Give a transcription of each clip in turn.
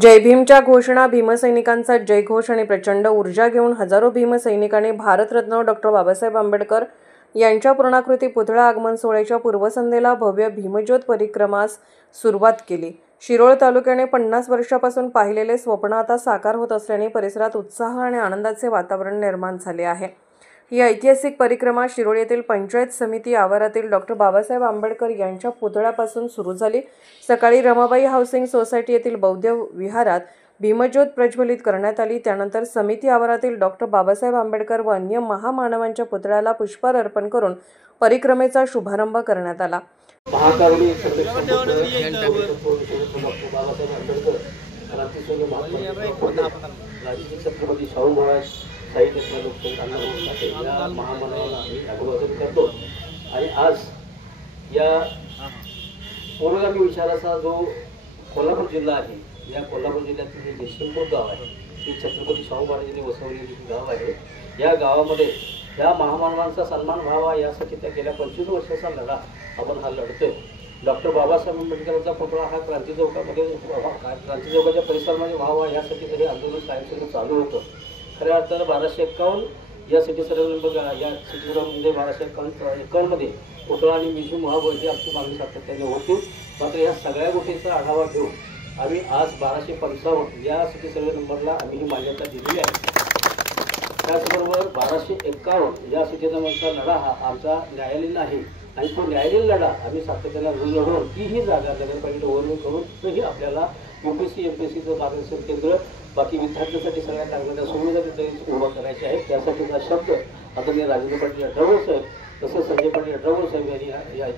जय भीमच्या घोषणा, भीमसैनिकांचा जयघोष आणि प्रचंड ऊर्जा घेऊन हजारो भीमसैनिकांनी भारतरत्न डॉ. बाबासाहेब आंबेडकर यांच्या पूर्णाकृती पुतळा आगमन सोहळ्याच्या पूर्वसंध्येला भव्य भीमज्योत परिक्रमास सुरुवात केली. शिरोळ तालुक्याने 50 वर्षापासून पाहिलेले स्वप्न आता साकार होत असल्याने परिसरात उत्साह आणि आनंदाचे वातावरण निर्माण झाले आहे. ही ऐतिहासिक परिक्रमा शिरोळ येथील पंचायत समिती आवारातील डॉ. बाबासाहेब आंबेडकर यांच्या पुतळ्यापासून सुरू झाली. सकाळी रमाबाई हाऊसिंग सोसायटी येथील बौद्ध विहारात भीमज्योत प्रज्वलित करण्यात आली. त्यानंतर समिती आवारातील डॉ. बाबासाहेब आंबेडकर व अन्य महामानवांच्या पुतळ्याला पुष्पहार अर्पण करून परिक्रमेचा शुभारंभ करण्यात आला. करतो आणि आज या पुरोगामी विचाराचा जो कोल्हापूर जिल्हा आहे, या कोल्हापूर जिल्ह्यातील हे जयसिंगपूर गाव आहे, हे छत्रपती शाहू महाराजांनी वसवलेले गाव आहे. या गावामध्ये ह्या महामानवांचा सन्मान व्हावा यासाठी त्या गेल्या 25 वर्षाचा लढा आपण हा लढतोय. डॉक्टर बाबासाहेब आंबेडकरांचा पुतळा हा क्रांती चौकाच्या परिसरामध्ये व्हावा यासाठी तरी आंदोलन कायमस्वरूपी चालू होतं. खऱ्या अर्थानं 1251 या सिटी सर्वे या सिटी सर्वेमध्ये 1251 पुतळा आणि म्युझियम व्हावं ही आमची मागणी सातत्याने होती. मात्र या सगळ्या गोष्टींचा आढावा घेऊन आम्ही आज 1255 या सिटी सर्वे नंबरला आम्ही ही मान्यता दिलेली आहे. त्याचबरोबर 1251 या सिटी नंबरचा लढा हा आमचा न्यायालयीन आहे आणि तो न्यायालयीन लढा आम्ही सातत्याने लढवून ही जागा नगरपालिकेला ओव्हरव्ह्यू करून तोही आपल्याला UPSC MPSCचं मार्गदर्शन केंद्र बाकी विद्यार्थ्यांसाठी सगळ्या लागणाऱ्या सुविधा तिथे उभा करायच्या आहेत. त्यासाठीचा शब्द आदरणीय राजेंद्र पाटील अठरावळ साहेब तसंच संजय पाटील अठरावळ साहेब यांनी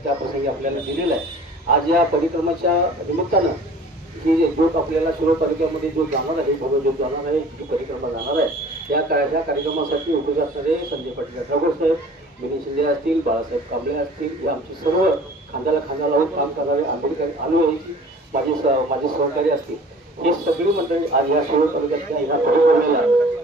त्या प्रसंगी आपल्याला दिलेला आहे. आज या परिक्रमाच्या निमित्तानं ही ज्योत आपल्याला शिरोळ तालुक्यामध्ये जो जाणार आहे, भव्य ज्योत जाणार आहे, ही परिक्रमा जाणार आहे. या कार्यक्रमासाठी उपस्थित असणारे संजय पाटील अठरावळ साहेब, विनय शिंदे असतील, बाळासाहेब कांबळे असतील, हे आमची सर्व खांद्याला खांदा लावून काम करणारे आंबेडकरी अनुयायी माझे सहकारी असतील, हे सगळी मंडळी आज या शिरोळ तालुक्यातल्या ह्या परिक्रमेला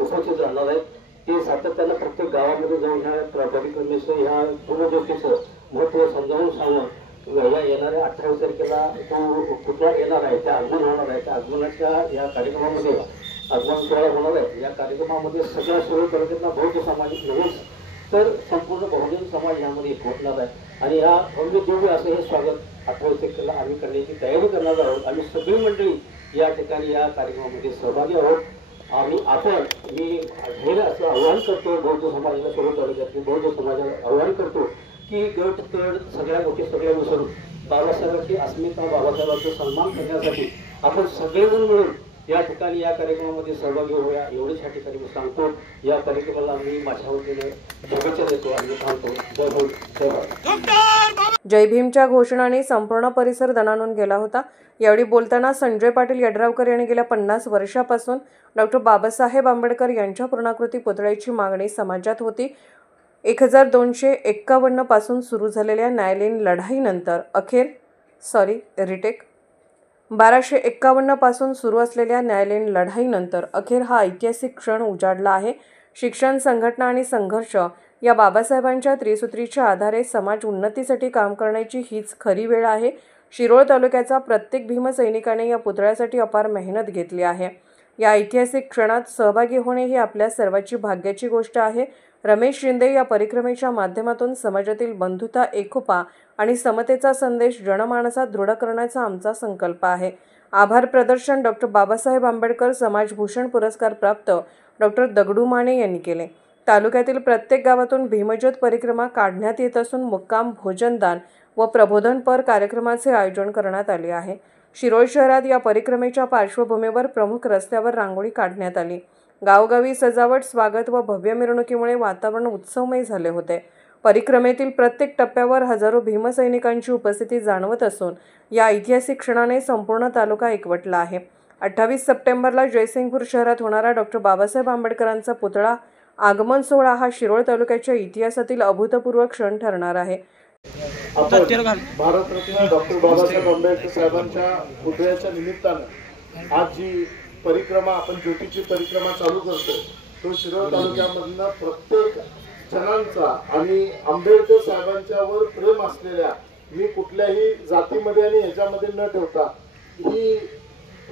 उपस्थित राहणार आहेत. ते सातत्यानं प्रत्येक गावामध्ये जाऊन ह्या परिक्रमेचं ह्या भूमज्योतीचं महत्त्व समजावून सांगून या येणाऱ्या 28 तारखेला जो पुतळा येणार आहे, त्या आगमन होणार आहे, त्या आगमनाच्या या कार्यक्रमामध्ये आगमन सोहळा होणार आहे. या कार्यक्रमामध्ये सगळ्या शिरोळ तालुक्यातला बौद्ध समाज नव्हेच तर संपूर्ण बहुजन समाज यामध्ये पोहोचणार आहे आणि या भव्य दिव्य असं हे स्वागत 28 तारखेला आम्ही करण्याची तयारी करणार आहोत. आम्ही सगळी मंडळी या ठिकाणी या कार्यक्रमामध्ये सहभागी आहोत. मी धैर्य असं आव्हान करतो बौद्ध समाजाला, शिरोळ तालुक्यातील बौद्ध समाजाला आव्हान करतो की गट तड सगळ्या गोष्टी सगळ्या विसरून बाबासाहेबांची अस्मिता, बाबासाहेबांचा सन्मान करण्यासाठी आपण सगळेजण मिळून या ठिकाणी या कार्यक्रमामध्ये सहभागी होऊया एवढेच या ठिकाणी मी सांगतो. या कार्यक्रमाला मी माझ्या वतीने शुभेच्छा देतो आणि सांगतो जय भीम, जय भारत. जय भीमच्या घोषणाने संपूर्ण परिसर दणाणून गेला होता. यावेळी बोलताना संजय पाटील यड्रावकर यांनी गेल्या 50 वर्षापासून डॉ. बाबासाहेब आंबेडकर यांच्या पूर्णाकृती पुतळ्याची मागणी समाजात होती. 1251 पासून सुरू झालेल्या न्यायालयीन लढाईनंतर 1251 पासून सुरू असलेल्या न्यायालयीन लढाईनंतर अखेर हा ऐतिहासिक क्षण उजाडला आहे. शिक्षण, संघटना आणि संघर्ष या बाबासाहेबांच्या त्रिसूत्रीच्या आधारे समाज उन्नतीसाठी काम करण्याची हीच खरी वेळ आहे. शिरोळ तालुक्याचा प्रत्येक भीमसैनिकाने या पुतळ्यासाठी अपार मेहनत घेतली आहे. या ऐतिहासिक क्षणात सहभागी होणे ही आपल्या सर्वांची भाग्याची गोष्ट आहे. रमेश शिंदे या परिक्रमेच्या माध्यमातून समाजातील बंधुता, एकोपा आणि समतेचा संदेश जनमानसात दृढ करण्याचा आमचा संकल्प आहे. आभार प्रदर्शन डॉ. बाबासाहेब आंबेडकर समाजभूषण पुरस्कार प्राप्त डॉ. दगडू माने यांनी केले. तालुक्यातील प्रत्येक गावातून भीमज्योत परिक्रमा काढण्यात येत असून मुक्काम, भोजनदान व प्रबोधनपर कार्यक्रमाचे आयोजन करण्यात आले आहे. शिरोळ शहरात या परिक्रमेच्या पार्श्वभूमीवर प्रमुख रस्त्यावर रांगोळी काढण्यात आली. गावोगावी सजावट, स्वागत व भव्य मिरवणुकीमुळे वातावरण उत्सवमय झाले होते. परिक्रमेतील प्रत्येक टप्प्यावर हजारो भीमसैनिकांची उपस्थिती जाणवत असून या ऐतिहासिक क्षणाने संपूर्ण तालुका एकवटला आहे. 28 सप्टेंबरला जयसिंगपूर शहरात होणारा डॉ. बाबासाहेब आंबेडकरांचा पुतळा आगमन सोहळा हा शिरोळ तालुक्याच्या इतिहासातील अभूतपूर्व क्षण ठरणार आहे. भारतरत्न डॉक्टर बाबासाहेब आंबेडकर साहेबांच्या पुतळ्याच्या निमित्तानं आज जी परिक्रमा आपण ज्योतीची परिक्रमा चालू करतोय, तो शिरोळ तालुक्यामधला प्रत्येक जणांचा आणि आंबेडकर साहेबांच्यावर प्रेम असलेल्या, मी कुठल्याही जातीमध्ये आणि ह्याच्यामध्ये न ठेवता ही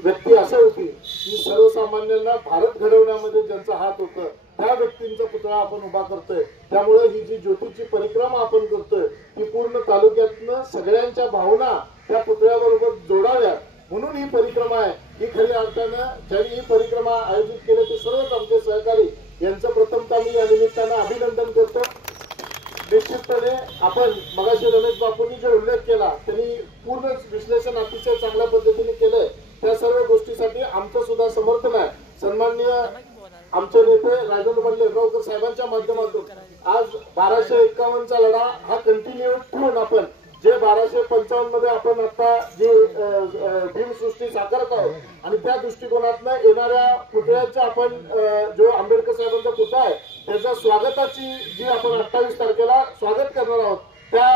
व्यक्ती अशा होती की सर्वसामान्यांना भारत घडवण्यामध्ये ज्यांचा हात होता त्या व्यक्तींचा पुतळा आपण उभा करतोय। त्यामुळे ही जी ज्योतीची परिक्रमा आपण करतोय ती पूर्ण तालुक्यातनं सगळ्यांच्या भावना त्या पुतळ्याबरोबर जोडाव्यात म्हणून ही परिक्रमा आहे। ही खऱ्या अर्थानं ज्यांनी ही परिक्रमा आयोजित केली ते सर्वच आमचे सहकारी यांचं प्रथमतः मी या निमित्तानं अभिनंदन करतो। निश्चितपणे आपण मगाशी रमेश बापूंनी जो उल्लेख केला त्यांनी पूर्ण विश्लेषण अतिशय चांगल्या पद्धतीने केलंय। त्या सर्व गोष्टीसाठी आमचं सुद्धा समर्थन आहे। सन्माननीय आमचे नेते राजेंद्र पाटील यड्रावकर साहेबांच्या माध्यमातून आज 1251चा लढा हा कंटिन्यू ठेवून आपण जे 1255 मध्ये आपण आता जी भीमसृष्टी साकारत आहोत आणि त्या दृष्टिकोनातनं येणाऱ्या पुतळ्याचा आपण जो आंबेडकर साहेबांचा पुतळा आहे त्याच्या स्वागताची जी आपण 28 तारखेला स्वागत करणार आहोत त्या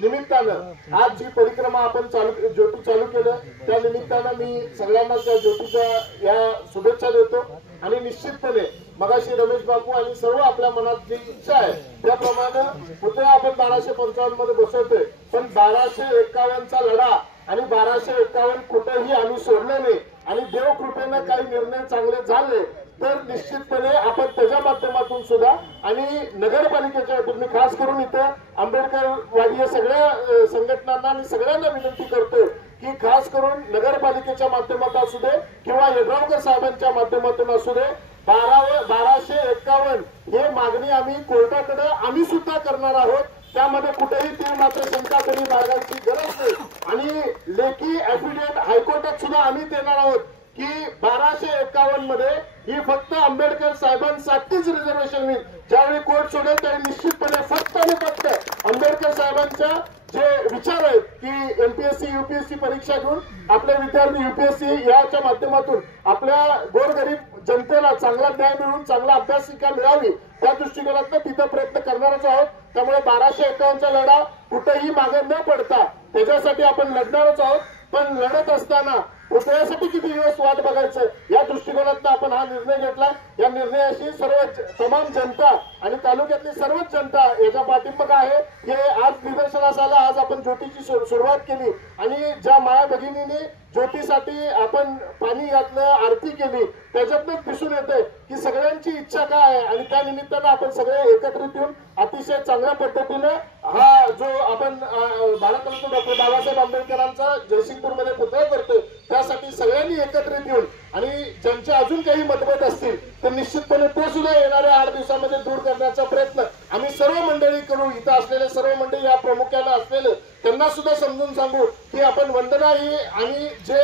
निमित्तानं आज जी परिक्रमा आपण ज्योती चालू केलं त्या निमित्तानं मी सगळ्यांना त्या ज्योतीच्या या शुभेच्छा देतो। आणि निश्चितपणे मगाशी रमेश बापू आणि सर्व आपल्या मनात जी इच्छा आहे त्याप्रमाणे पुतळा आपण 1255 मध्ये बसवतोय पण 1251चा लढा आणि 1251 कुठेही आम्ही सोडले नाही आणि देव कृपेनं काही निर्णय चांगले झाले तर निश्चितपणे आपण त्याच्या माध्यमातून सुद्धा आणि नगरपालिकेच्या मी खास करून इथं आंबेडकरवादी या सगळ्या संघटनांना आणि सगळ्यांना विनंती करतो की खास करून नगरपालिकेच्या माध्यमातून असू दे किंवा यड्रावकर साहेबांच्या माध्यमातून असू दे 1251 हे मागणी आम्ही कोर्टाकडे आम्ही सुद्धा करणार आहोत। त्यामध्ये कुठेही ते मात्र शंका कधी बाळगायची गरज नाही आणि लेखी ऍफिडेव्हिट हायकोर्टात सुद्धा आम्ही देणार आहोत की 1251 मध्ये ही फक्त आंबेडकर साहेबांसाठीच रिझर्वेशन होईल। ज्यावेळी कोर्ट सोडेल त्यावेळी निश्चितपणे फक्त आणि फक्त आंबेडकर साहेबांच्या जे विचार आहेत की एमपीएससी यूपीएससी परीक्षा घेऊन आपले विद्यार्थी यूपीएससी याच्या माध्यमातून आपल्या गोरगरीब जनतेला चांगला न्याय मिळून चांगला अभ्यासिका मिळावी त्या दृष्टिकोनातून तिथं प्रयत्न करणारच आहोत। त्यामुळे 1251चा लढा कुठेही मागे न पडता त्याच्यासाठी आपण लढणारच आहोत। पण लढत असताना पुतळ्यासाठी किती दिवस वाट बघायचं या दृष्टिकोनातून आपण हा निर्णय घेतला। या निर्णयाशी सर्व तमाम जनता आणि तालुक्यातली सर्वच जनता याचा पाठिंबा आहे। हे आज निदर्शनास आलं। आज आपण ज्योतीची सुरुवात केली आणि ज्या माया भगिनींनी ज्योतीसाठी आपण पाणी घातलं आरती केली त्याच्यातूनच दिसून येते की सगळ्यांची इच्छा काय आहे आणि त्या निमित्तानं आपण सगळे एकत्रित येऊन अतिशय चांगल्या पद्धतीने हा जो आपण भारतरत्न डॉक्टर बाबासाहेब आंबेडकरांचा जयसिंगपूरमध्ये पुतळा करतोय त्यासाठी सगळ्यांनी एकत्रित येऊन आणि ज्यांचे अजून काही मतभेद असतील तर निश्चितपणे ते सुद्धा येणाऱ्या 8 दिवसामध्ये दूर करण्याचा प्रयत्न आम्ही सर्व मंडळी करू। इथं असलेले सर्व मंडळी या प्रामुख्याने असलेले त्यांना सुद्धा समजून सांगू की आपण वंदना ही आणि जे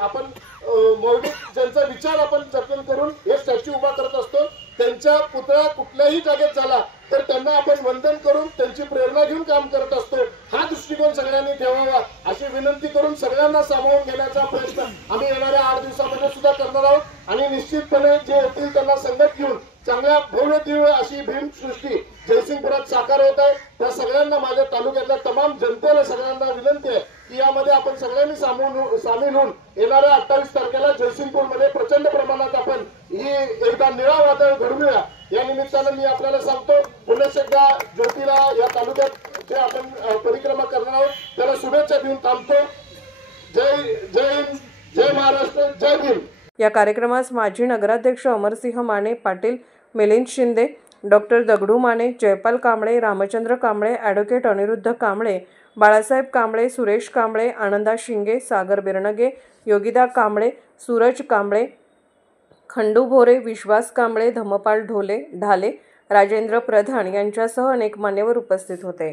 आपण मौलिक ज्यांचा विचार आपण जतन करून हे स्टॅच्यू उभा करत असतो त्यांच्या पुतळा कुठल्याही जागेत झाला तर त्यांना आपण वंदन करून त्यांची प्रेरणा घेऊन काम करत असतो। हा दृष्टिकोन सगळ्यांनी ठेवावा अशी विनंती करून सगळ्यांना सामावून घेण्याचा प्रयत्न आम्ही येणाऱ्या 8 दिवसामध्ये सुद्धा करणार आहोत आणि निश्चितपणे जे येतील त्यांना संगत घेऊन चांगल्या भव्य दिव्य अशी भीमसृष्टी जयसिंगपुरात साकार होत आहे। त्या सगळ्यांना माझ्या तालुक्यातल्या तमाम जनतेला सगळ्यांना विनंती आहे की यामध्ये आपण सगळ्यांनी सामील होऊन येणाऱ्या 28 तारखेला जयसिंगपूरमध्ये प्रचंड प्रमाणात आपण ही एकदा निळा वादळ घडवूया। या निमित्तानं मी आपल्याला सांगतो पुन्हा एकदा ज्योतीला या तालुक्यात जे आपण परिक्रमा करणार आहोत त्याला शुभेच्छा देऊन थांबतो। जय हिंद, जय महाराष्ट्र, जय भीम। या कार्यक्रमास माजी नगराध्यक्ष अमरसिंह माने पाटील, मिलिंद शिंदे, डॉक्टर दगडू माने, जयपाल कांबळे, रामचंद्र कांबळे, ॲडव्होकेट अनिरुद्ध कांबळे, बाळासाहेब कांबळे, सुरेश कांबळे, आनंदा शिंगे, सागर बिरनगे, योगिता कांबळे, सूरज कांबळे, खंडू भोरे, विश्वास कांबळे, धम्मपाल ढाले, राजेंद्र प्रधान यांच्यासह अनेक मान्यवर उपस्थित होते।